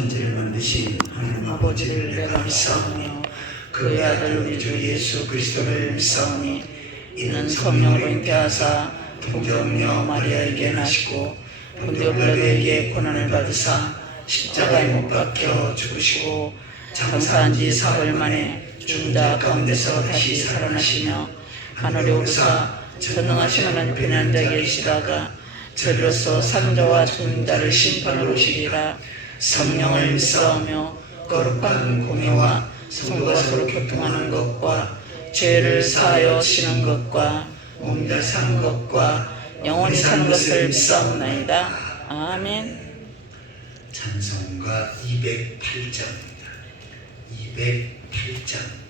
천지를 만드신 하나님 아버지를 내가 믿사오며 그의 아들 우리 주 예수 그리스도를 믿사오니 이는 성령으로 잉태하사 동정녀 마리아에게 나시고 본디오 빌라도에게 고난을 받으사 십자가에 못 박혀 죽으시고 장사한 지 사흘 만에 죽은 자 가운데서 다시 살아나시며 하늘에 오르사 전능하신 하나님 편에 계시다가 저리로서 사는 자와 죽는 자를 심판하러 오시리라. 성령을 믿사오며 거룩한 공예와 성도가 서로 교통하는 것과 죄를 사하여 쉬는 것과 몸다 사는 것과 영원히 사는 것을 믿사옵나이다. 아멘. 찬송가 208장입니다. 208장.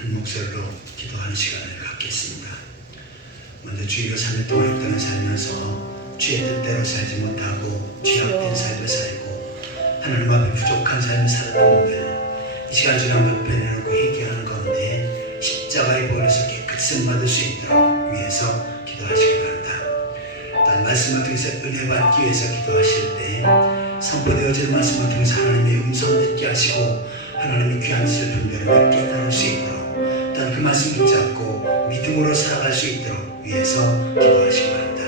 한 목소리로 기도하는 시간을 갖겠습니다. 먼저 주의가 3일 동안 이 땅을 살면서 주의 뜻대로 살지 못하고 죄악된 삶을 살고 하나님 앞에 부족한 삶을 살았던 분들, 이 시간 주님 옆에 내놓고 회개하는 가운데 십자가의 보혈에서 깨끗이 받을 수 있도록 위해서 기도하시기 바랍니다. 또한 말씀을 통해서 은혜 받기 위해서 기도하실 때 선포되어진 말씀을 통해서 하나님의 음성을 듣게 하시고 하나님의 귀한 뜻을 분별하며 깨달을 수 있도록, 또한 그 말씀 붙잡고 믿음으로 살아갈 수 있도록 위해서 기도하시기 바랍니다.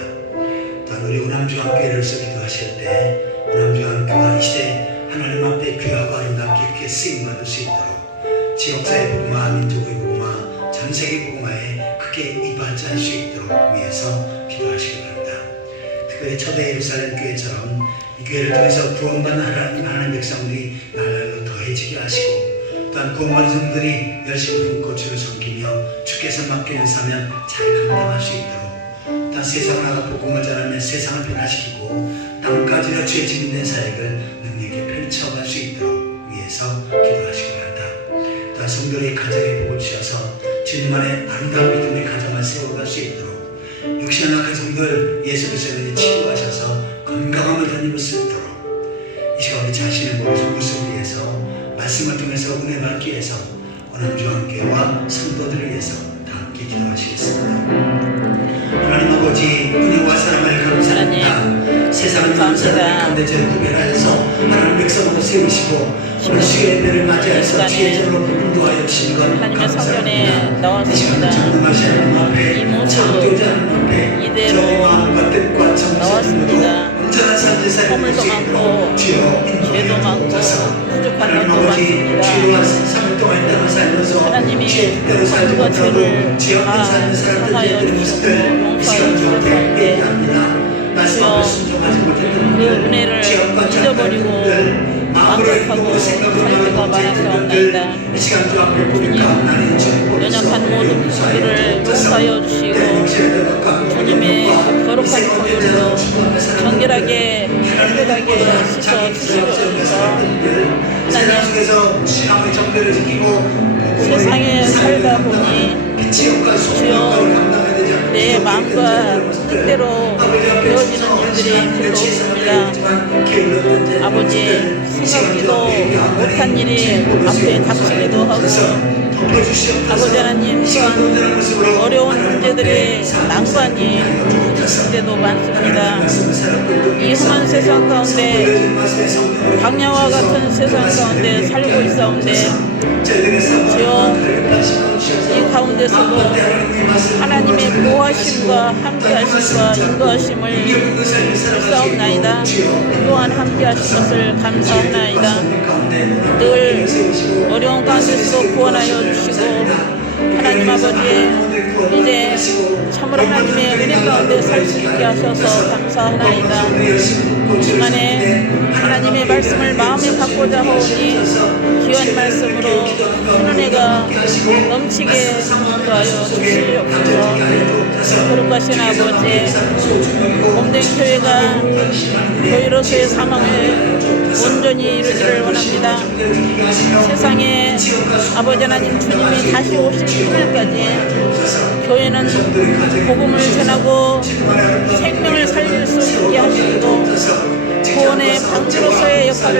또한 우리 우남중학교에서 기도하실 때 우남중학교가 이 시대 하나님 앞에 귀하고 아름답게 크게 쓰임받을 수 있도록 지역사회 복음화, 민족의 복음화, 전세계 복음화에 크게 이바지할 수 있도록 위해서 기도하시기 바랍니다. 특별히 초대 예루살렘 교회처럼 이 교회를 통해서 구원받는 하나님 백성들이 날로 더해지게 하시고, 또한 구원받은 성들이 열심히 품고 주를 섬기며 주께서 맡기는 사명 잘 감당할 수 있도록, 또한 세상을 나가 복음을 전하며 세상을 변화시키고 땅까지도 주의 증인된 사역을 능력에 펼쳐갈 수 있도록 위해서 기도하시기 바랍니다. 또한 성도의 가정에 복을 주셔서 주님 안에 아름다운 믿음의 가정을 세워갈 수 있도록, 육신의 악한 성들 예수 그리스도를 치유하셔서 건강함을 덧입을 수 있도록, 이 시간 우리 자신의 모습을 위해서 말씀을 통해서 은혜 받기 위해서 원암중앙교회와 성도들을 위해서 다 함께 기도하시겠습니다. 하나님 아버지, 은혜와 사랑을 감사합니다. 세상을 사는 사람들 가운데 저를 구별하여서 하나님 백성으로 세우시고 오늘 주의 예배를 맞이해서 주의 전으로 인도하여 주신 것 감사합니다. 이 시간 전능하신 하나님 앞에 창조자 하나님 앞에 저의 마음과 뜻과 정신으로 온전한 삶을 살게 수 있도록 주여 인도하여 주옵소서. 하나님 아버지, 주와 3일 동안 이 땅을 살면서 주의 뜻대로 살지 못하고 죄악된 삶을 살았던 이들의 모습들 이 시간 주 앞에 회개합니다. 말씀 앞에 순종하지 못했던 분들, 죄악과 착한 분들, 생각하고 살 때가 많았사옵나이다. 이 시간 주 앞에 보니까 나는 연약한 모든 분들을 용서하여 주시고 주님의 거룩한 보혈로 정결하게 깨끗하게 씻어 주시옵소서. 하나님, 신앙의 정배를 지키고 세상에 살다 보니 주여 내 마음과 뜻대로 되어지는 일들이 별로 없습니다. 아버지, 생각지도 못한 일이 앞에 닥치기도 하고, 아버지 하나님, 또한 어려운 문제들이 난관이 부딪힐 때도 많습니다. 이 험한 세상 가운데, 광야와 같은 세상 가운데 살고 있사온데 주여 이 가운데서도 하나님의 보호하심과 함께하심과 인도하심을 싸움나이다. 또한 함께하신 것을 감사합나이다. 늘 어려운 가운데서도 구원하여 주시고 하나님 아버지, 이제 참으로 하나님의 은혜 가운데 살 수 있게 하셔서 감사하나이다. 시간에 하나님의 말씀을 마음에 갖고자 하오니 귀한 말씀으로 큰 은혜가 넘치게 인도하여 주시옵소서. 거룩하신 아버지, 몸된 교회가 교회로서의 사망을 온전히 이루기를 원합니다. 세상에 아버지 하나님 주님이 다시 오실 그날까지 교회는 복음을 전하고 생명을 살릴 수 있게 하시고 구원의 방주로서의 역할을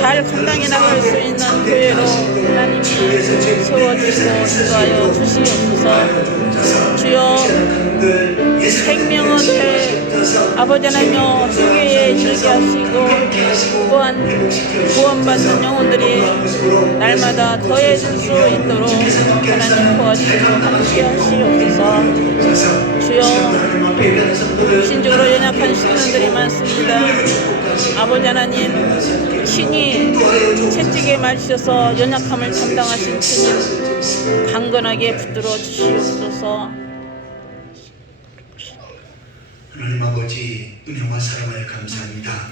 잘 감당해 나갈 수 있는 교회로 하나님이 세워주시고 인도하여 주시옵소서. 주여 생명을 아버지 하나님여 교회에 이르게 하시고 또한 구원받는 영혼들이 날마다 더해질 수 있도록 하나님 도와주시고 함께 하시옵소서. 주여 신적으로 연약한 신령들이 많습니다. 아버지 하나님 친히 채찍에 맞으셔서 연약함을 담당하신 주님 강건하게 붙들어 주시옵소서. 하나님 아버지, 은혜와 사랑을 감사합니다.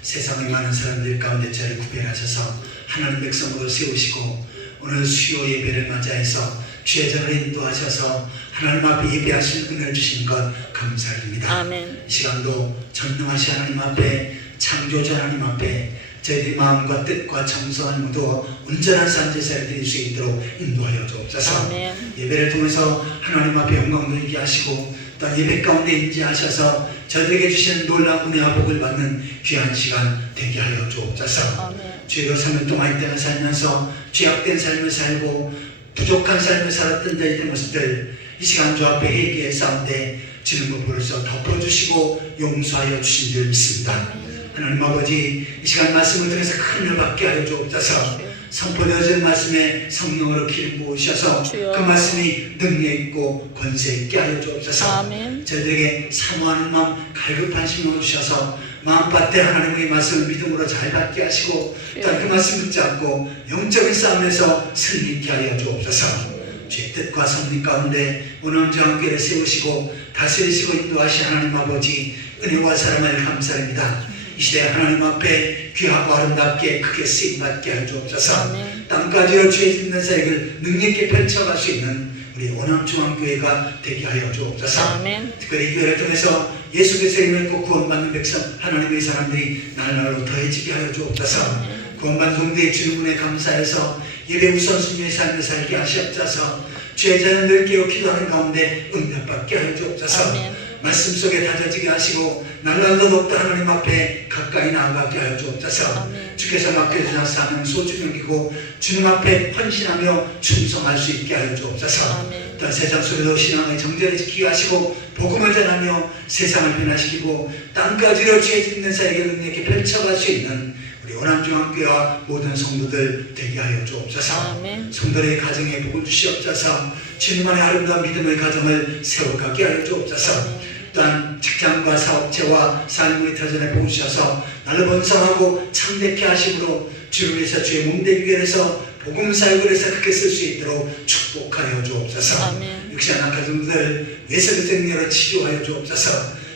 세상의 많은 사람들 가운데 저를 구별하셔서 하나님 백성으로 세우시고 오늘 수요 예배를 맞이해서 주의전을 인도하셔서 하나님 앞에 예배하실 은혜를 주신 것 감사드립니다. 아멘. 이 시간도 전능하신 하나님 앞에, 창조자 하나님 앞에 저희들의 마음과 뜻과 정성을 모두 온전한 산제사를 드릴 수 있도록 인도하여 주옵소서. 아멘. 예배를 통해서 하나님 앞에 영광 돌리게 하시고 또 예배 가운데 인지하셔서 저들에게 주시는 놀라운 은혜와 복을 받는 귀한 시간 되게 하여 주옵소서. 아멘. 죄로 3년 동안 이 땅을 살면서 죄악된 삶을 살고 부족한 삶을 살았던 저희들의 모습들 이 시간 주 앞에 회개했사온데 주님을 부르셔 덮어주시고 용서하여 주신 줄 믿습니다. 하나님 아버지, 이 시간 말씀을 통해서 큰 일 받게 하여 주옵소서. 선포되어진 말씀에 성령으로 기름 부으셔서 그 말씀이 능력 있고 권세 있게 하여 주옵소서. 아멘. 저희들에게 사모하는 마음, 갈급한 심령을 주셔서 마음밭에 하나님의 말씀을 믿음으로 잘 받게 하시고 또한 그 말씀 붙잡고 영적인 싸움에서 승리 있게 하여 주옵소서. 주의 뜻과 섭리 가운데 온전한교회를 세우시고 다스리시고 인도하신 하나님 아버지, 은혜와 사랑을 감사합니다. 이 시대 하나님 앞에 귀하고 아름답게 크게 쓰임받게 하여 주옵소서. 땅까지로 주의 있는 사역을 능력 있게 펼쳐갈 수 있는 우리 오남중앙교회가 되게 하여 주옵소서. 아멘. 특별히 이 교회를 통해서 예수 그리스도의 이름을 믿고 구원받는 백성 하나님의 사람들이 날날로 더해지게 하여 주옵소서. 구원받는 성도의 주님의 감사해서 예배 우선순위의 삶을 살게 하시옵소서. 주의 자는 늘 깨어 기도하는 가운데 응답받게 하여 주옵소서. 아멘. 말씀 속에 다져지게 하시고 날날도 높다 하나님 앞에 가까이 나아가게 하여 주옵소서. 주께서 맡겨주신 사명 소중히 여기고 주님 앞에 헌신하며 충성할 수 있게 하여 주옵소서. 또한 세상 속에도 신앙의 정죄를 지키게 하시고 복음을 전하며 세상을 변화시키고 땅까지로 주의 짓는 사역의 능력에 펼쳐갈 수 있는 우리 오남중앙교회와 모든 성도들 되게 하여 주옵소서. 성도의 가정에 복을 주시옵소서. 주님 안에 아름다운 믿음의 가정을 세워가게 하여 주옵소서. 또한 직장과 사업체와 삶의 터전에 복을 주셔서 날로 번성하고 참되게 하심으로 주를 위해서 주의 몸되기 위해서 복음 사역을 해서 크게 쓸 수 있도록 축복하여 주옵소서. 육신한 가정들 외세의 생명으로 치료하여 주옵소서.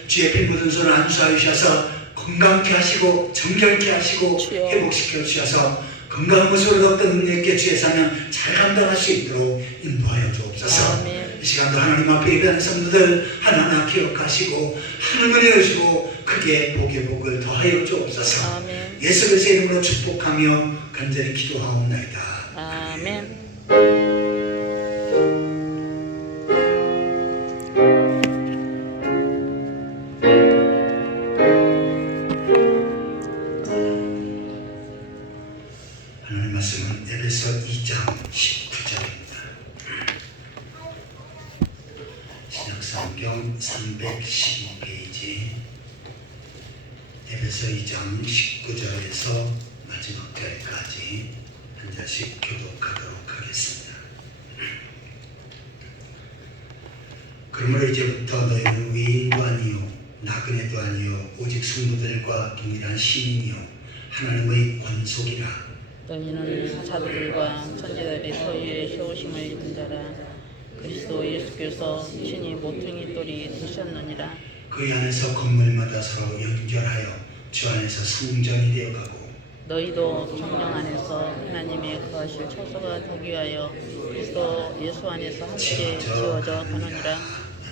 주의 피 묻은 손을 안수하여 주셔서 건강케 하시고 정결케 하시고 주여. 회복시켜 주셔서 건강한 모습으로 어떤 능력있게 주의 사명 잘 감당할 수 있도록 인도하여 주옵소서. 아멘. 이 시간도 하나님 앞에 예배하는 성도들 하나하나 기억하시고 하늘 은혜 주시고 크게 복의 복을 더하여 주옵소서. 아멘. 예수 그리스도의 이름으로 축복하며 간절히 기도하옵나이다. 아멘. 하나님 말씀은 에베소 2장 19절입니다. 신약성경 312페이지 에베소 2장 19절에서 마지막 절까지 한 절씩 교독하도록 하겠습니다. 그러므로 이제부터 너희는 외인도 아니요 나그네도 아니요 오직 성도들과 동일한 시민이요 하나님의 권속이라. 너희는 사도들과 선지자들의 터위에 세우심을 입은 자라. 그리스도 예수께서 친히 모퉁이 돌이 되셨느니라. 그 안에서 건물마다 서로 연결하여 주 안에서 성전이 되어가고 너희도 성령 안에서 하나님의 거하실 처소가 되기 위하여 그리스도 예수 안에서 함께 지어져 가느니라.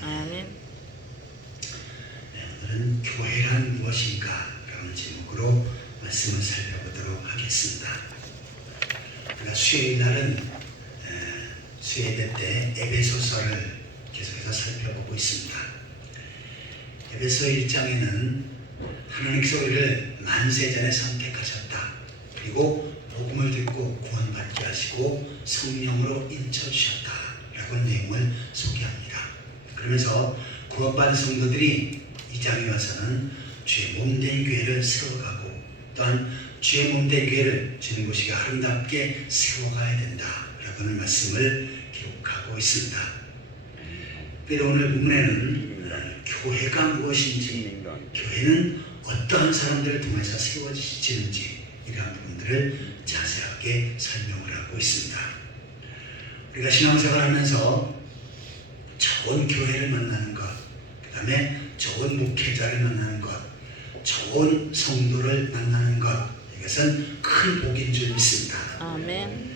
아멘. 오늘은 교회란 무엇인가? 라는 제목으로 말씀을 살펴보도록 하겠습니다. 우리가 수요일 날은 수요예배 때 에베소서를 계속해서 살펴보고 있습니다. 에베소 1장에는 하나님께서 우리를 만세전에 선택하셨다. 그리고 복음을 듣고 구원받게 하시고 성령으로 인쳐주셨다. 라고 내용을 소개합니다. 그러면서 구원받은 성도들이 이 장에 와서는 주의 몸된 교회를 세워가고 또한 주의 몸된 교회를 주님 보시기에 아름답게 세워가야 된다. 라고 하는 말씀을 기록하고 있습니다. 그래서 오늘 본문에는 교회가 무엇인지, 교회는 어떠한 사람들을 통해서 세워지는지 이러한 부분들을 자세하게 설명을 하고 있습니다. 우리가 신앙생활하면서 좋은 교회를 만나는 것, 그 다음에 좋은 목회자를 만나는 것, 좋은 성도를 만나는 것, 이것은 큰 복인 줄 믿습니다. 아멘.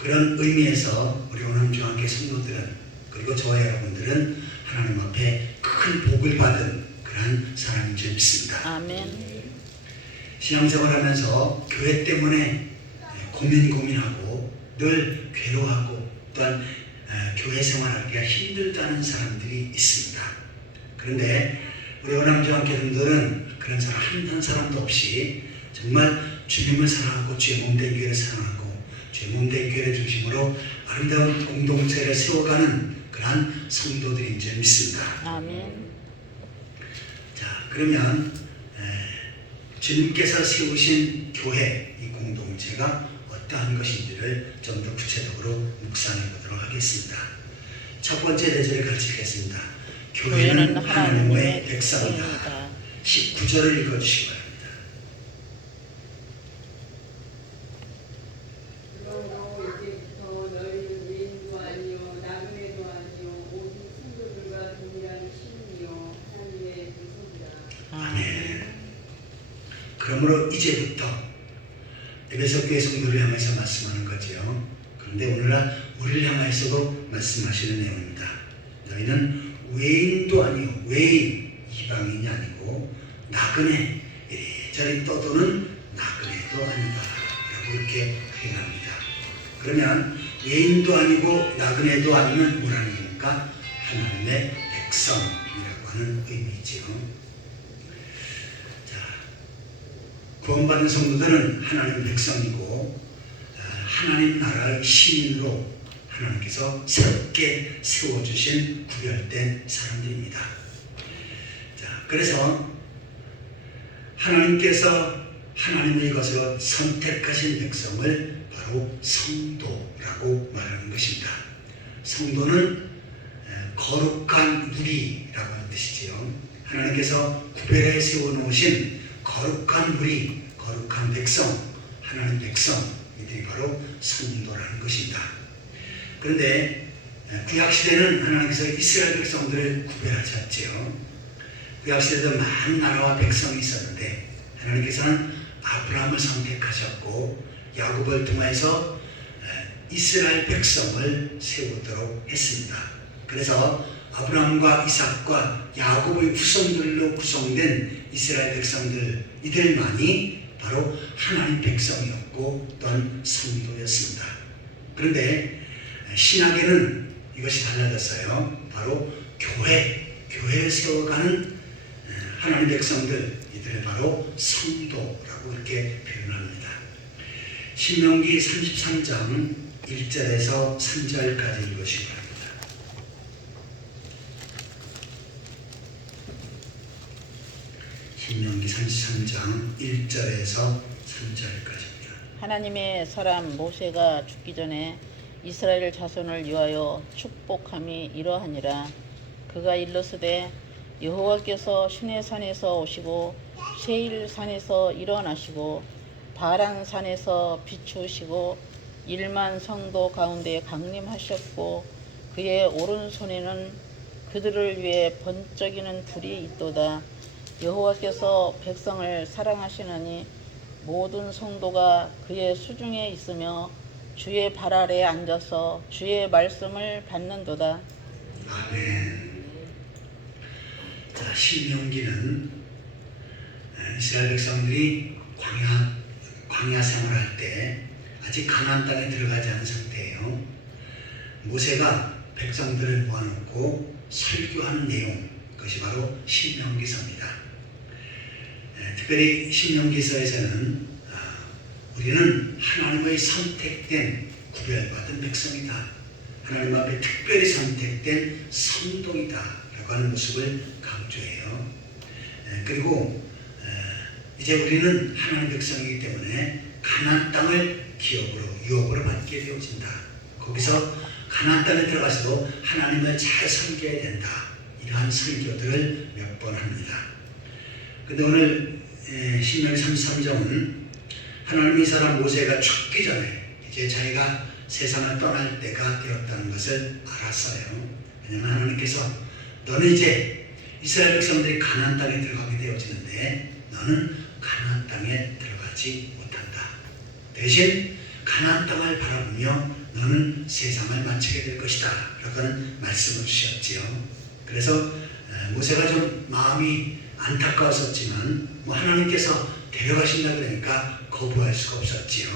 그런 의미에서 우리 오남중앙교회 성도들은, 그리고 저와 여러분들은 하나님 앞에 큰 복을 받은 그러한 사람인 줄 믿습니다. 아멘. 신앙생활하면서 교회 때문에 고민하고 늘 괴로워하고 또한 교회 생활하기가 힘들다는 사람들이 있습니다. 그런데 우리 오남중앙교회 성도들은 그런 사람 한 사람도 없이 정말 주님을 사랑하고 주의 몸된 교회를 사랑하고 주의 몸된 교회를 중심으로 아름다운 공동체를 세워가는 그러한 성도들인 줄 믿습니다. 아멘. 자, 그러면 주님께서 세우신 교회, 이 공동체가 어떠한 것인지를 좀 더 구체적으로 묵상해 보도록 하겠습니다. 첫 번째 대절을 같이 읽겠습니다. 교회는 하나님의 백성이다. 19절을 읽어주시기 바랍니다. 그러므로 이제부터 에베소 교회 성도를 향해서 말씀하는 거죠. 그런데 오늘날 우리를 향해서도 말씀하시는 내용입니다. 너희는 외인도 아니요, 외인, 이방인이 아니고 나그네, 이리저리 떠도는 나그네도 아니다. 라고 이렇게 표현합니다. 그러면 외인도 아니고 나그네도 아니면 뭐라는 얘기입니까? 하나님의 백성이라고 하는 의미죠. 구원받은 성도들은 하나님 백성이고 하나님 나라의 시민으로 하나님께서 새롭게 세워주신 구별된 사람들입니다. 자, 그래서 하나님께서 하나님의 것으로 선택하신 백성을 바로 성도라고 말하는 것입니다. 성도는 거룩한 무리라고 하는 뜻이지요. 하나님께서 구별해 세워놓으신 거룩한 무리, 거룩한 백성, 하나님 백성, 이들이 바로 성도라는 것입니다. 그런데 구약시대는 하나님께서 이스라엘 백성들을 구별하셨지요. 구약시대도 많은 나라와 백성이 있었는데 하나님께서는 아브라함을 선택하셨고 야곱을 통해서 이스라엘 백성을 세우도록 했습니다. 그래서 아브라함과 이삭과 야곱의 후손들로 구성된 이스라엘 백성들, 이들만이 바로 하나님 백성이었고 또한 성도였습니다. 그런데 신약에는 이것이 달라졌어요. 바로 교회를 세워가는 하나님 백성들, 이들을 바로 성도라고 이렇게 표현합니다. 신명기 33장 1절에서 3절까지 읽으시기 바랍니다. 신명기 33장 1절에서 3절까지입니다. 하나님의 사람 모세가 죽기 전에 이스라엘 자손을 위하여 축복함이 이러하니라. 그가 일러스되 여호와께서 시내산에서 오시고 세일산에서 일어나시고 바란산에서 비추시고 1만 성도 가운데 강림하셨고 그의 오른손에는 그들을 위해 번쩍이는 불이 있도다. 여호와께서 백성을 사랑하시느니 모든 성도가 그의 수중에 있으며 주의 발 아래에 앉아서 주의 말씀을 받는도다. 아멘. 자, 신명기는 이스라엘 백성들이 광야 생활할 때 아직 가나안 땅에 들어가지 않은 상태예요. 모세가 백성들을 모아놓고 설교하는 내용, 그것이 바로 신명기서입니다. 특별히 신명기서에서는 우리는 하나님의 선택된 구별받은 백성이다, 하나님 앞에 특별히 선택된 성도이다 라고 하는 모습을 강조해요. 그리고 이제 우리는 하나님 백성이기 때문에 가나안 땅을 기업으로 유업으로 받게 되어진다. 거기서 가나안 땅에 들어가서도 하나님을 잘 섬겨야 된다. 이러한 설교들을 몇 번 합니다. 근데 오늘 신명기 33장은 하나님이 이 사람 모세가 죽기 전에 이제 자기가 세상을 떠날 때가 되었다는 것을 알았어요. 왜냐하면 하나님께서 너는 이제 이스라엘 백성들이 가나안 땅에 들어가게 되어지는데 너는 가나안 땅에 들어가지 못한다. 대신 가나안 땅을 바라보며 너는 세상을 마치게 될 것이다 라고 하는 말씀을 주셨지요. 그래서 모세가 좀 마음이 안타까웠었지만 하나님께서 데려가신다 그러니까 거부할 수가 없었지요.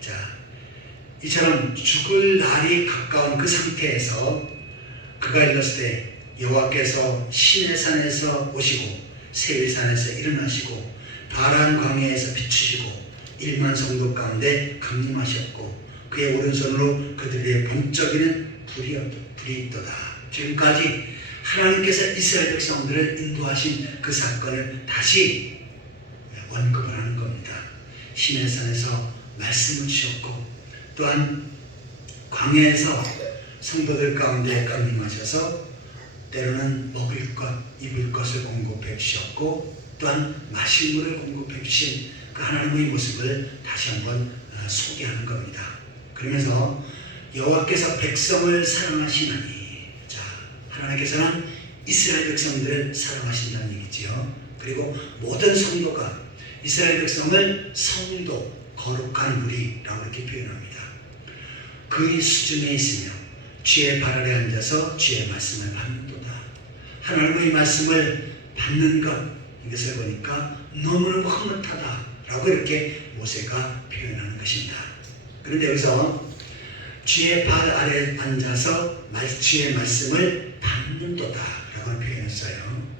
자, 이처럼 죽을 날이 가까운 그 상태에서 그가 일렀을 때 여호와께서 시내산에서 오시고 세일산에서 일어나시고 바란 광야에서 비추시고 1만 성도 가운데 강림하셨고 그의 오른손으로 그들의 번쩍이는 불이 있도다. 지금까지 하나님께서 이스라엘 백성들을 인도하신 그 사건을 다시 언급을 하는 겁니다. 시내산에서 말씀을 주셨고 또한 광야에서 성도들 가운데 강림하셔서 때로는 먹을 것, 입을 것을 공급해 주셨고 또한 마실 물을 공급해 주신 그 하나님의 모습을 다시 한번 소개하는 겁니다. 그러면서 여호와께서 백성을 사랑하시나니, 자, 하나님께서는 이스라엘 백성들을 사랑하신다는 얘기지요. 그리고 모든 성도가 이스라엘 백성을 성도, 거룩한 무리라고 이렇게 표현합니다. 그의 수중에 있으며 주의 발 아래 앉아서 주의 말씀을 받는도다. 하나님의 말씀을 받는 것, 이것을 보니까 너무너무 흐뭇하다라고 이렇게 모세가 표현하는 것입니다. 그런데 여기서 주의 발 아래 앉아서 주의 말씀을 받는도다라고 표현했어요.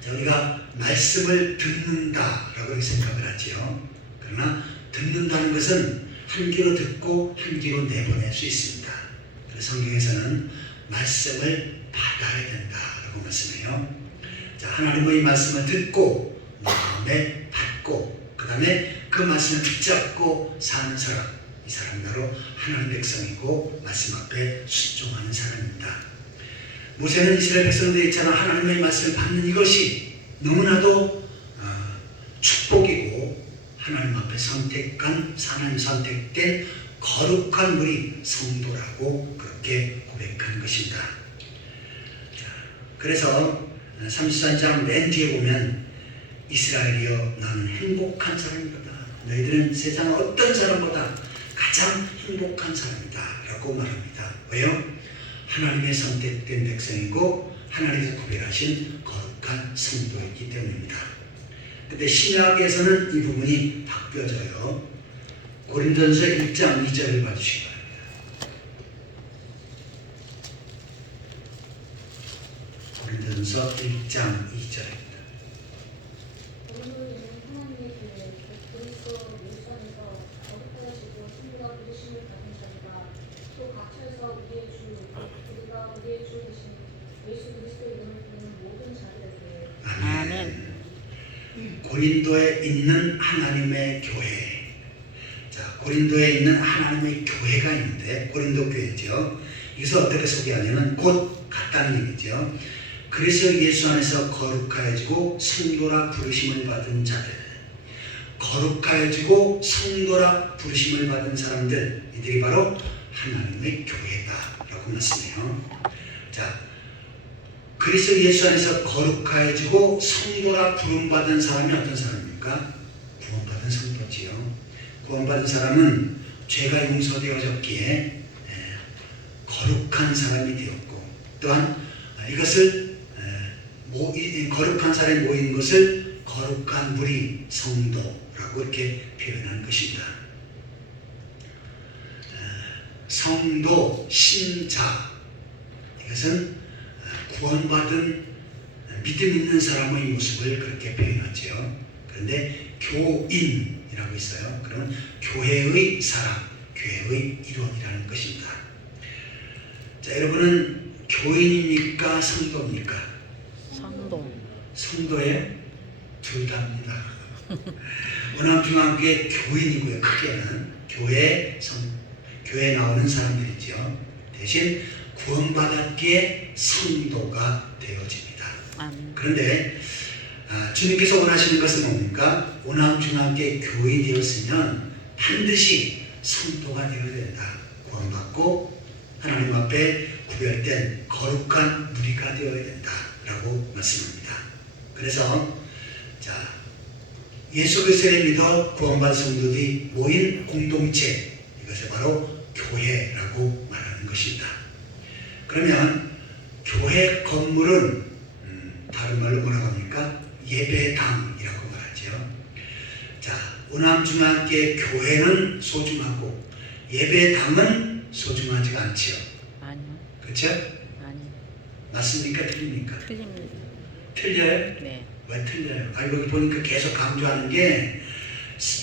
자, 우리가 말씀을 듣는다라고 이렇게 생각을 하지요. 그러나 듣는다는 것은 한 귀로 듣고 한 귀로 내보낼 수 있습니다. 그래서 성경에서는 말씀을 받아야 된다라고 말씀해요. 자, 하나님의 말씀을 듣고 마음에 받고 그 다음에 그 말씀을 붙잡고 사는 사람, 이 사람이 바로 하나님 백성이고 말씀 앞에 순종하는 사람입니다. 모세는 이스라엘 백성들이 있잖아, 하나님의 말씀을 받는 이것이 너무나도 축복이고 하나님 앞에 하나님 선택된 거룩한 우리 성도라고 그렇게 고백한 것입니다. 자, 그래서 33장 맨 뒤에 보면 이스라엘이여 나는 행복한 사람이다. 너희들은 세상 어떤 사람보다 가장 행복한 사람이다 라고 말합니다. 왜요? 하나님의 선택된 백성이고 하나님께서 구별하신 거룩한 성도이기 때문입니다. 근데 신약에서는 이 부분이 바뀌어져요. 고린도전서 1장 2절을 봐주시기 바랍니다. 고린도전서 1장 2절입니다. 아멘. 고린도에 있는 하나님의 교회. 자, 고린도에 있는 하나님의 교회가 있는데 고린도 교회죠. 여기서 어떻게 소개하냐면 곧 같다는 얘기죠. 그래서 예수 안에서 거룩하여지고 성도라 부르심을 받은 자들, 거룩하여지고 성도라 부르심을 받은 사람들, 이들이 바로 하나님의 교회다 라고 말씀해요. 자, 그리스도 예수 안에서 거룩하여지고 성도라 부름받은 사람이 어떤 사람입니까? 구원받은 성도지요. 구원받은 사람은 죄가 용서되어졌기에 거룩한 사람이 되었고, 또한 이것을 거룩한 사람이 모인 것을 거룩한 무리 성도라고 이렇게 표현한 것입니다. 성도, 신자, 이것은 구원받은 믿음 있는 사람의 모습을 그렇게 표현하죠. 그런데 교인이라고 있어요. 그러면 교회의 사람, 교회의 일원이라는 것입니다. 자, 여러분은 교인입니까? 성도입니까? 성도. 성도의 둘 다입니다. 원암중앙교회 교인이고요. 크게는 교회에 나오는 사람들이죠. 대신 구원받았기에 성도가 되어집니다. 그런데 주님께서 원하시는 것은 뭡니까? 원암중앙교회 교인이 되었으면 반드시 성도가 되어야 된다. 구원받고 하나님 앞에 구별된 거룩한 무리가 되어야 된다라고 말씀합니다. 그래서 자, 예수 그리스도를 믿어 구원받은 성도들이 모인 공동체, 이것을 바로 교회라고 말하는 것입니다. 그러면 교회 건물은 다른 말로 뭐라고 합니까? 예배당이라고 말하죠. 자, 원암중앙교회 교회는 소중하고 예배당은 소중하지가 않지요. 아니요. 그렇죠? 아니요. 맞습니까? 틀립니까? 틀립니다. 틀려요? 네. 왜 틀려요? 여기 보니까 계속 강조하는 게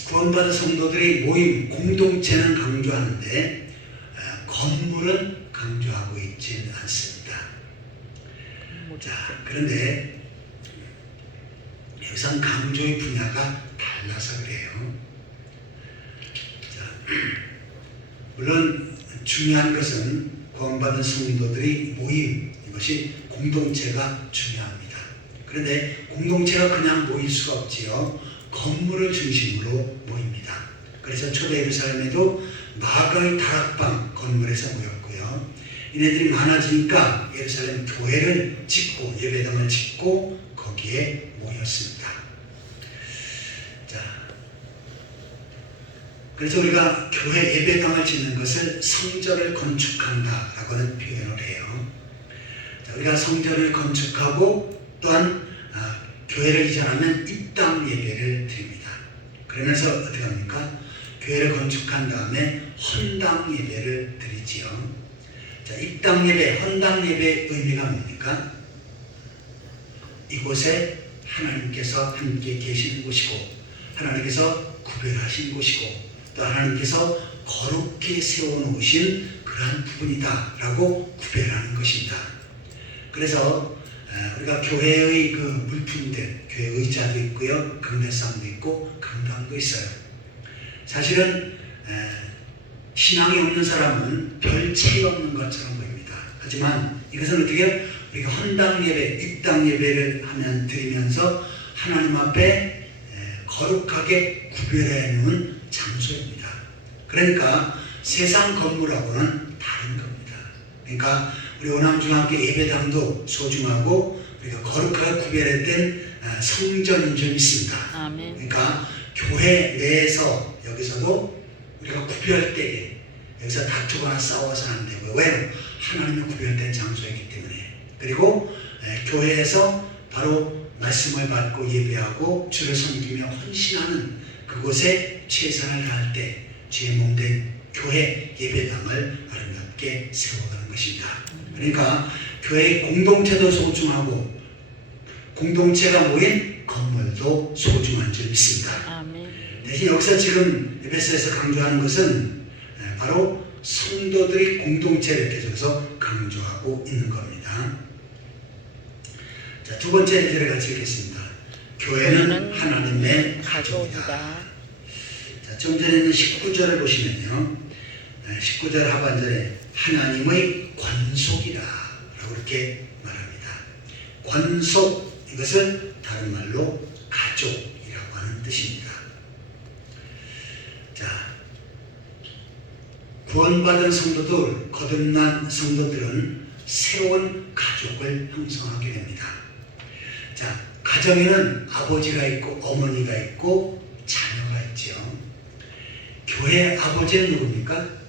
구원받은 성도들이 모임, 공동체는 강조하는데 건물은 강조하고 있지는 않습니다. 자, 그런데 여기선 강조의 분야가 달라서 그래요. 자, 물론 중요한 것은 구원받은 성도들이 모임, 이것이 공동체가 중요합니다. 그런데 공동체가 그냥 모일 수가 없지요. 건물을 중심으로 모입니다. 그래서 초대 예루살렘에도 마가의 다락방 건물에서 모였고요. 이네들이 많아지니까 예루살렘 교회를 짓고 예배당을 짓고 거기에 모였습니다. 자, 그래서 우리가 교회 예배당을 짓는 것을 성전을 건축한다라고는 표현을 해요. 자, 우리가 성전을 건축하고 또한 교회를 이전하면 입당 예배를 드립니다. 그러면서 어떻게 합니까? 교회를 건축한 다음에 헌당 예배를 드리지요. 자, 입당 예배, 헌당 예배의 의미가 뭡니까? 이곳에 하나님께서 함께 계시는 곳이고 하나님께서 구별하신 곳이고 또 하나님께서 거룩히 세워놓으신 그러한 부분이다 라고 구별하는 것입니다. 그래서 우리가 교회의 그 물품들, 교회 의자도 있고요, 강대상도 있고 강당도 있어요. 사실은 신앙이 없는 사람은 별 차이 없는 것처럼 보입니다. 하지만 이것은 어떻게 우리가 헌당 예배, 입당 예배를 하면 드리면서 하나님 앞에 거룩하게 구별해 놓은 장소입니다. 그러니까 세상 건물하고는 다른 겁니다. 그러니까 우리 원암중앙교회 예배당도 소중하고 우리가 거룩하게 구별된 성전인 줄 믿습니다. 아멘. 그러니까 교회 내에서 여기서도 우리가 구별 때에 여기서 다투거나 싸워서는 안 되고요. 왜요? 하나님의 구별된 장소이기 때문에. 그리고 교회에서 바로 말씀을 받고 예배하고 주를 섬기며 헌신하는 그곳에 최선을 다할 때 주의 몸된 교회 예배당을 아름답게 세워가는 것입니다. 그러니까 교회의 공동체도 소중하고 공동체가 모인 건물도 소중한 줄 믿습니다. 아멘. 대신 여기서 지금 에베소에서 강조하는 것은 바로 성도들이 공동체를 계속해서 강조하고 있는 겁니다. 자, 두 번째 예제를 같이 읽겠습니다. 교회는 하나님의 가족이다. 자, 좀 전에 있는 19절을 보시면요. 19절 하반절에 하나님의 권속이라 라고 이렇게 말합니다. 권속, 이것은 다른 말로 가족이라고 하는 뜻입니다. 자, 구원받은 성도들, 거듭난 성도들은 새로운 가족을 형성하게 됩니다. 자, 가정에는 아버지가 있고 어머니가 있고 자녀가 있죠. 교회 아버지는 누굽니까?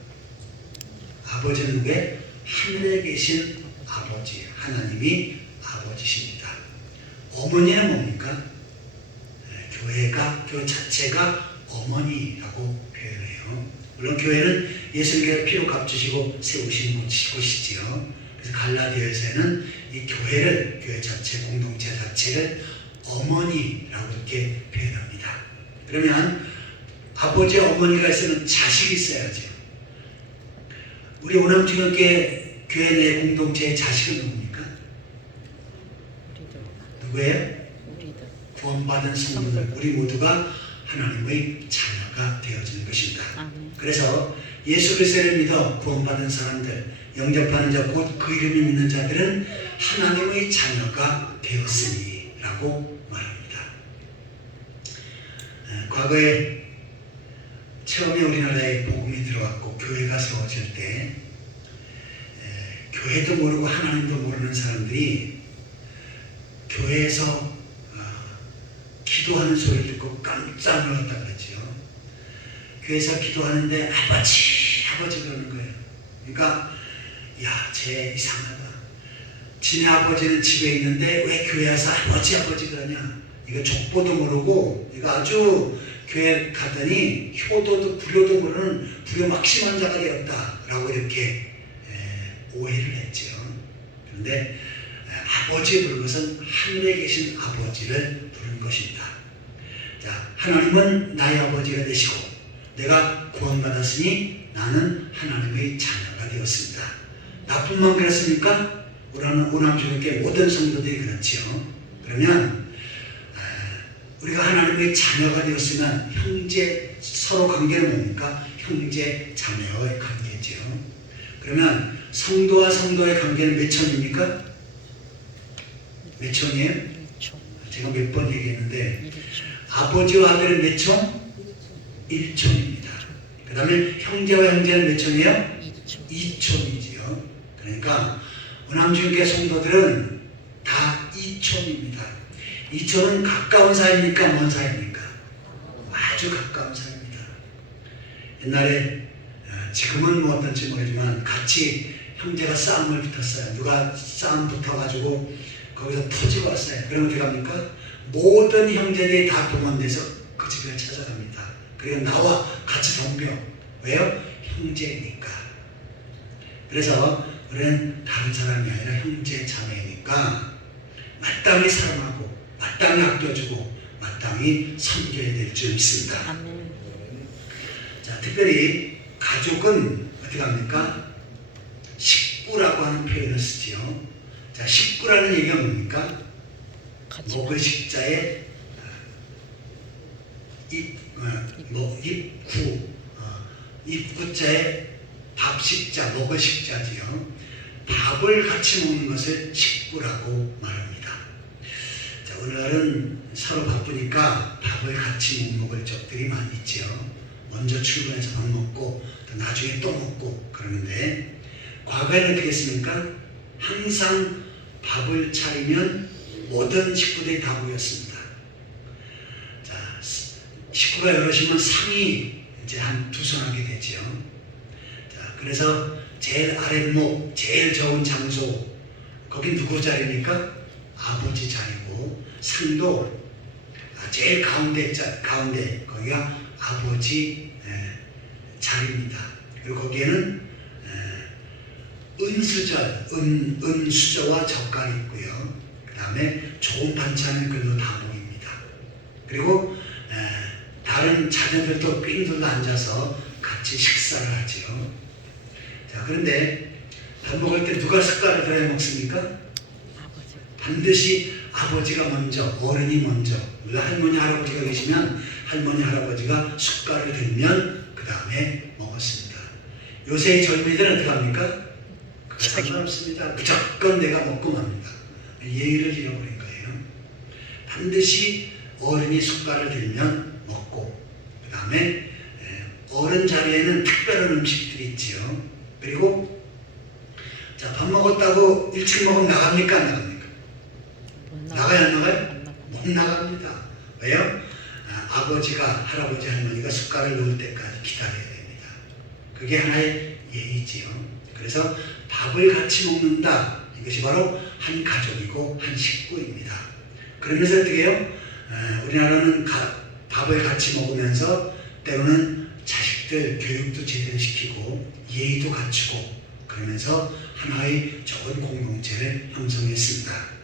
아버지는 누구예요? 하늘에 계신 아버지, 하나님이 아버지십니다. 어머니는 뭡니까? 교회가, 교회 자체가 어머니라고 표현해요. 물론 교회는 예수님께서 피로 값주시고 세우신 곳이지요. 그래서 갈라디아에서는 이 교회를, 교회 자체, 공동체 자체를 어머니라고 이렇게 표현합니다. 그러면 아버지, 어머니가 있으면 자식이 있어야죠. 우리 오남중학교 교회 내 공동체의 자식은 누굽니까? 우리들. 누구예요? 우리들. 구원받은 성도들, 우리 모두가 하나님의 자녀가 되어지는 것입니다. 아멘. 그래서 예수 그리스도를 믿어 구원받은 사람들, 영접하는 자, 곧 그 이름을 믿는 자들은 하나님의 자녀가 되었으니 라고 말합니다. 과거에 처음에 우리나라에 복음이 들어왔고 교회가 세워질 때 교회도 모르고 하나님도 모르는 사람들이 교회에서 기도하는 소리를 듣고 깜짝 놀랐다 그랬죠. 교회에서 기도하는데 아버지 그러는 거예요. 그러니까 야, 쟤 이상하다. 지네 아버지는 집에 있는데 왜 교회 와서 아버지 그러냐. 이거 족보도 모르고 이거 아주 교회 가더니 효도도 불효도 모르는 불효막심한 자가 되었다라고 이렇게 오해를 했죠. 그런데 아버지 부른 것은 하늘에 계신 아버지를 부른 것입니다. 자, 하나님은 나의 아버지가 되시고 내가 구원받았으니 나는 하나님의 자녀가 되었습니다. 나뿐만 그렇습니까? 오남중학교 모든 성도들이 그렇지요. 그러면 우리가 하나님의 자녀가 되었으면 형제, 서로 관계는 뭡니까? 형제, 자매의 관계죠. 그러면 성도와 성도의 관계는 몇 촌입니까? 몇 촌이에요? 1초. 제가 몇 번 얘기했는데 1초. 아버지와 아들은 몇 촌? 1촌입니다. 그 다음에 형제와 형제는 몇 촌이에요? 2초. 2촌이지요. 그러니까 오남중교회 성도들은 다 2촌입니다. 2촌은 가까운 사이입니까? 먼 사이입니까? 아주 가까운 사이입니다. 옛날에 지금은 뭐 어떤지 모르지만 같이 형제가 싸움을 붙었어요. 누가 싸움 붙어가지고 거기서 터지고 왔어요. 그러면 어떻게 합니까? 모든 형제들이 다 동원돼서 그 집을 찾아갑니다. 그리고 나와 같이 덤벼. 왜요? 형제니까. 그래서 우리는 다른 사람이 아니라 형제 자매니까 마땅히 사랑하고 마땅히 아껴주고 마땅히 섬겨야 될 줄 믿습니다. 아멘. 자, 특별히 가족은 어떻게 합니까? 식구라고 하는 표현을 쓰지요. 자, 식구라는 얘기가 뭡니까? 목의 식자에 입구자에 밥식자, 먹을 식자지요. 밥을 같이 먹는 것을 식구라고 말합니다. 자, 오늘날은 서로 바쁘니까 밥을 같이 못 먹을 적들이 많이 있죠. 먼저 출근해서 밥 먹고 또 나중에 또 먹고 그러는데 과거에는 어떻게 했습니까? 항상 밥을 차리면 모든 식구들이 다 모였습니다. 자, 식구가 여럿이면 상이 이제 한 두 선 하게 되죠. 자, 그래서 제일 아랫목, 제일 좋은 장소, 거기 누구 자리입니까? 아버지 자리고, 상도 제일 가운데 거기가 아버지 자리입니다. 그리고 거기에는 은수저와 젓갈이 있고요. 그 다음에 좋은 반찬은 글로 다 모입니다. 그리고 다른 자녀들도 삥들도 앉아서 같이 식사를 하죠. 자, 그런데 밥 먹을 때 누가 숟가락을 들어야 먹습니까? 아버지. 반드시 아버지가 먼저, 어른이 먼저. 물론 할머니 할아버지가 계시면 할머니 할아버지가 숟가락을 들면 그 다음에 먹었습니다. 요새 젊은이들은 어떻게 합니까? 그거 상관없습니다. 무조건 내가 먹고 맙니다. 예의를 잃어버린 거예요. 반드시 어른이 숟가락을 들면 먹고, 그 다음에 어른 자리에는 특별한 음식들이 있지요. 그리고 자, 밥 먹었다고 일찍 먹으면 나갑니까? 안 나갑니까? 나가야 안 나가요? 못 나갑니다. 왜요? 아버지가, 할아버지, 할머니가 숟가락을 놓을 때까지 기다려야 됩니다. 그게 하나의 예의지요. 그래서 밥을 같이 먹는다. 이것이 바로 한 가족이고 한 식구입니다. 그러면서 어떻게 해요? 우리나라는 밥을 같이 먹으면서 때로는 자식들 교육도 제대로 시키고 예의도 갖추고 그러면서 하나의 좋은 공동체를 형성했습니다.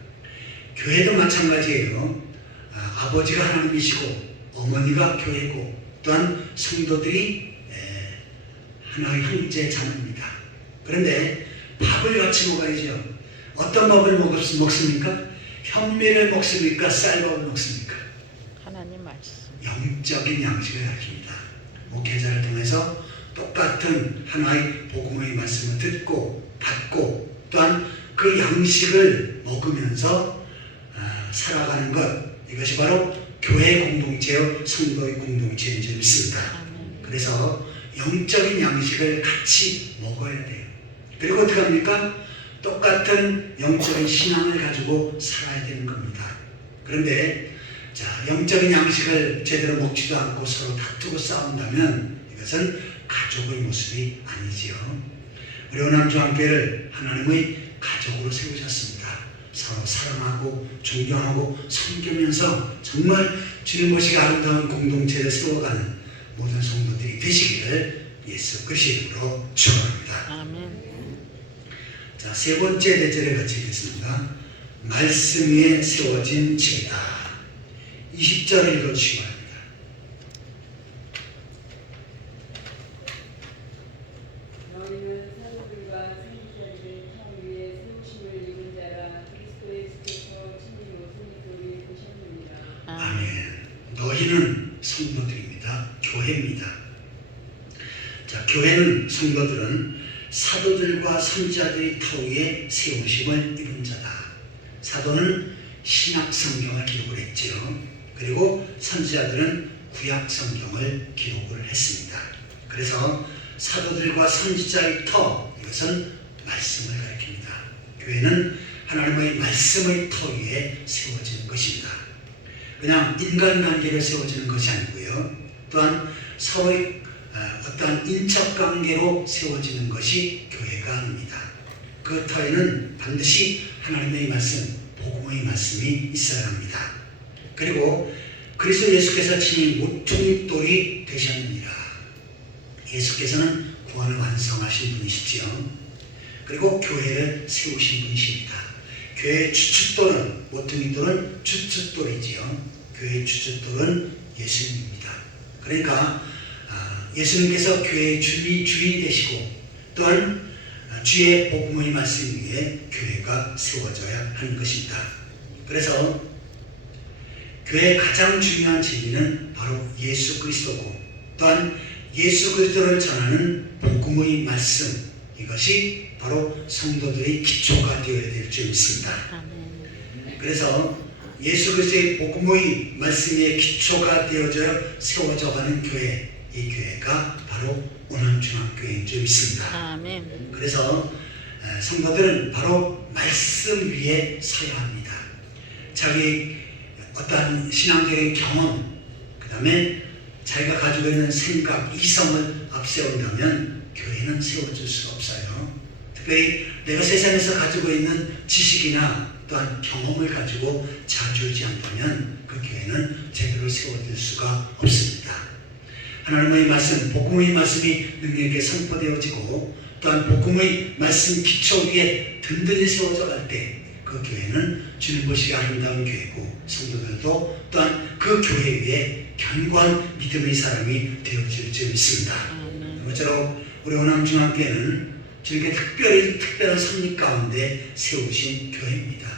교회도 마찬가지예요. 아버지가 하나님이시고 어머니가 교회고 또한 성도들이 하나의 형제 자매입니다. 그런데 밥을 같이 먹어야죠. 어떤 밥을 먹습니까? 현미를 먹습니까? 쌀밥을 먹습니까? 하나님 말씀. 영적인 양식을 가르칩니다. 목회자를 통해서 똑같은 하나의 복음의 말씀을 듣고 받고 또한 그 양식을 먹으면서 살아가는 것, 이것이 바로 교회 공동체요 성도의 공동체인 줄 믿습니다. 그래서 영적인 양식을 같이 먹어야 돼요. 그리고 어떻게 합니까? 똑같은 영적인 신앙을 가지고 살아야 되는 겁니다. 그런데 자, 영적인 양식을 제대로 먹지도 않고 서로 다투고 싸운다면 이것은 가족의 모습이 아니지요. 우리 원암중앙교회를 하나님의 가족으로 세우셨습니다. 서로 사랑하고 존경하고 섬기면서 정말 주님 모시기 아름다운 공동체를 세워가는 모든 성도들이 되시기를 예수 그리스도의 이름으로 축원합니다. 아멘. 자, 세 번째 대절에 거치겠습니다. 말씀 위에 세워진 집이다. 20절을 읽어주시기 바랍니다. 너희는 사도들과 선지자들의 터 위에 세우심을 입은 자라 그리스도 예수께서 친히 오신 그를 보셨느니라. 아멘. 너희는 성도들입니다. 교회입니다. 자, 교회는 성도들은 사도들과 선지자들의 터 위에 세우심을 입은 자다. 사도는 신약 성경을 기록을 했지요. 그리고 선지자들은 구약 성경을 기록을 했습니다. 그래서 사도들과 선지자의 터, 이것은 말씀을 가리킵니다. 교회는 하나님의 말씀의 터 위에 세워지는 것입니다. 그냥 인간관계로 세워지는 것이 아니고요. 또한 서로의 어떠한 인척관계로 세워지는 것이 교회가 아닙니다. 그 터에는 반드시 하나님의 말씀, 복음의 말씀이 있어야 합니다. 그리고 그리스도 예수께서 친히 모퉁이돌이 되셨느니라. 예수께서는 구원을 완성하신 분이시지요. 그리고 교회를 세우신 분이십니다. 교회의 주춧돌은, 모퉁이돌은 주춧돌이지요. 교회의 주춧돌은 예수님입니다. 그러니까 예수님께서 교회의 주인 되시고 또한 주의 복음의 말씀 위에 교회가 세워져야 하는 것입니다. 그래서 교회의 가장 중요한 진리는 바로 예수 그리스도고 또한 예수 그리스도를 전하는 복음의 말씀, 이것이 바로 성도들의 기초가 되어야 될 줄 믿습니다. 그래서 예수 그리스도의 복음의 말씀의 기초가 되어져 세워져가는 교회, 이 교회가 바로 원암중앙교회인 줄 믿습니다. 아멘. 그래서 성도들은 바로 말씀 위에 서야 합니다. 자기 어떠한 신앙적인 경험, 그 다음에 자기가 가지고 있는 생각, 이성을 앞세운다면 교회는 세워줄 수가 없어요. 특별히 내가 세상에서 가지고 있는 지식이나 또한 경험을 가지고 자주하지 않다면 그 교회는 제대로 세워질 수가 없습니다. 하나님의 말씀, 복음의 말씀이 능력에 선포되어지고 또한 복음의 말씀 기초 위에 든든히 세워져 갈 때 그 교회는 주님 보시기에 아름다운 교회고 성도들도 또한 그 교회 위에 견고한 믿음의 사람이 되어질 줄 믿습니다. 모쪼록 우리 호남중앙교회는 주님께 특별한 섭리 가운데 세우신 교회입니다.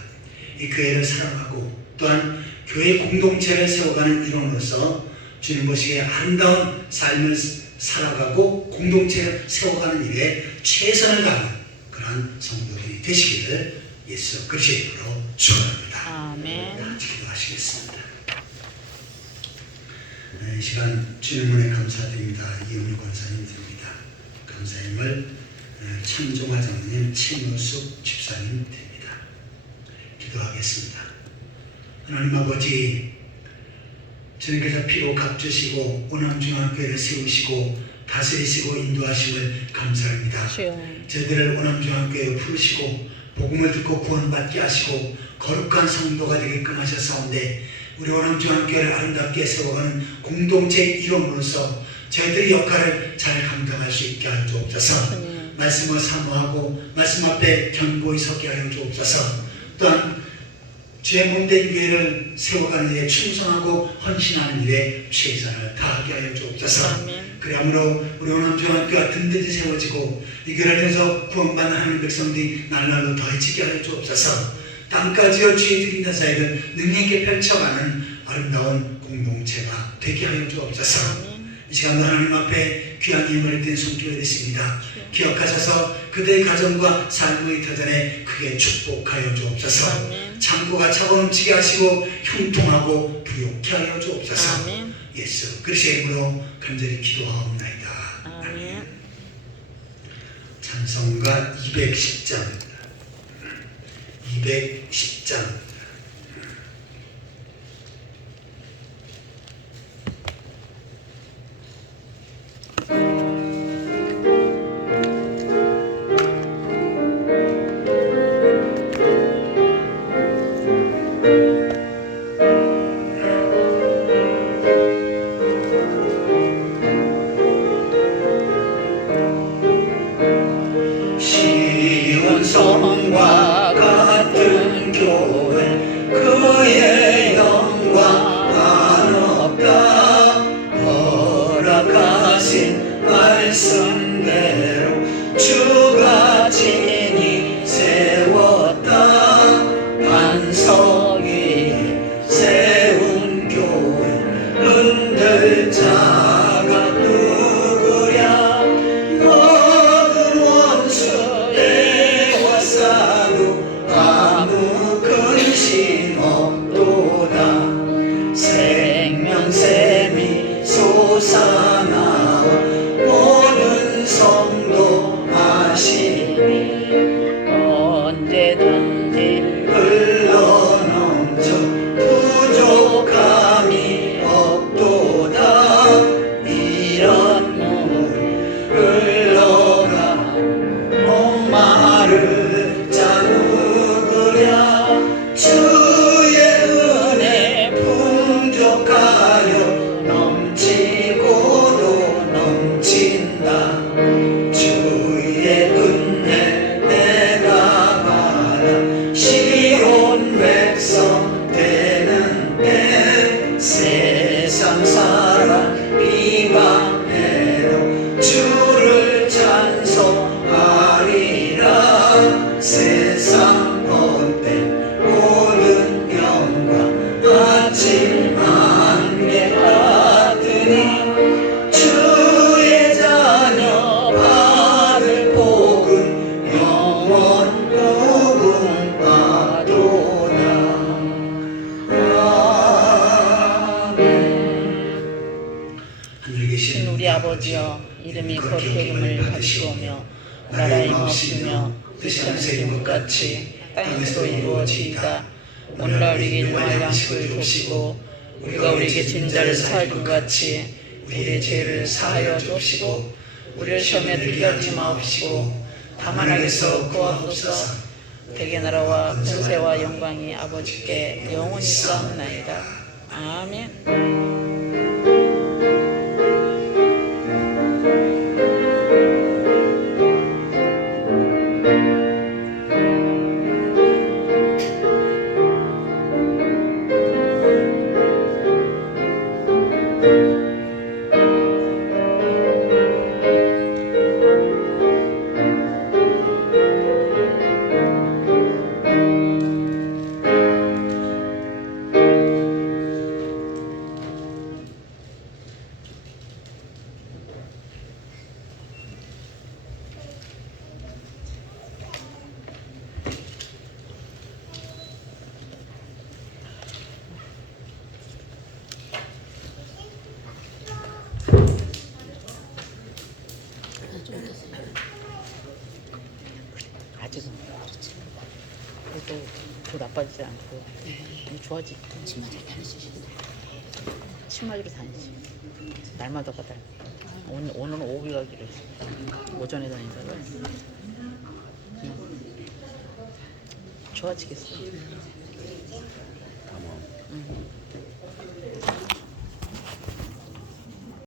이 교회를 사랑하고 또한 교회 공동체를 세워가는 일원으로서 주님 보시기에 아름다운 삶을 살아가고 공동체를 세워가는 일에 최선을 다하는 그러한 성도들이 되시기를 예수 그리스도의 이름으로 축원합니다. 아멘. 같이 기도하시겠습니다. 이 시간 주님 은혜 감사드립니다. 이은희 권사님 드립니다. 감사님을 참종화 장로님 최노숙 집사님 드립니다. 기도하겠습니다. 하나님 아버지, 주님께서 피로 값주시고 오남중앙교회를 세우시고 다스리시고 인도하심을 감사합니다. 저희들을 오남중앙교회에 부르시고 복음을 듣고 구원받게 하시고 거룩한 성도가 되게끔 하셨사온데 우리 오남중앙교회를 아름답게 세워가는 공동체 일원으로서 저희들의 역할을 잘 감당할 수 있게 하여 주옵소서. 말씀을 사모하고 말씀 앞에 견고히 서게 하여 주옵소서. 또한 죄 몸된 교회를 세워가는 일에 충성하고 헌신하는 일에 최선을 다하게 하여 주옵소서. 그러므로 우리 호남중앙교회가 든든히 세워지고 이 교회를 통해서 구원받는 하나님의 백성들이 날날로 더해지게 하여 주옵소서. 땅까지요 주의 드린 사역을 능력있게 펼쳐가는 아름다운 공동체가 되게 하여 주옵소서. 이 시간도 하나님 앞에 귀한 힘을 드린 손길을 드립니다. 기억하셔서 그들의 가정과 삶의 터전에 크게 축복하여 주옵소서. 창고가 차고 넘치게 하시고 형통하고 부욕케 하여 주옵소서. 예수 그리스도의 이름으로 간절히 기도하옵나이다. 아멘. 찬송가 210장 210장 시온성과 같은 교회 그의 영광 한없다. 허락하신 말씀대로 주가 친히 세웠다. 반석 위에 세운 교회 흔들 자가 누구랴. 모든 원수 에워싸도 아무 근심 없도다. 생명샘이 솟아나와 모든 성도 마시니 언제든지 흘러넘쳐 부족함이 없도다. 이런 물 흘러가 목마를 자 누구랴. 주의 은혜 풍족하여 넘치고도 넘친다. 주의 은혜 내가 받아 시온 백성 되는 때 세상 사람 비방해도 주를 찬송하리라. 세상 못된 모든 영광 아침 안개 같으니 주의 자녀 받을 복은 영원 무궁하도다. 하늘에 계신 우리 아버지여, 이름이 거룩히 여김을 받으시오며 나라의 몫이며 뜻이 하늘에 이룬 것 같이 땅에서도 이루어지이다. 오늘날 우리에게 일용할 양식을 주옵시고 우리가 우리에게 진 자를 사하여 준 것 같이 우리의 죄를 사하여 주옵시고 우리를 시험에 들게 하지 마옵시고 다만 악에서 구하옵소서. 대개 나라와 권세와 영광이 아버지께 영원히 있사옵나이다. 아멘. 아직은 그렇지. 그래도 더 나빠지지 않고 좋아지지. 치마지로 다니지. 날마다 가다. 오늘은 오후에 가기로 했어. 오전에 다니다가 좋아지겠어. 응.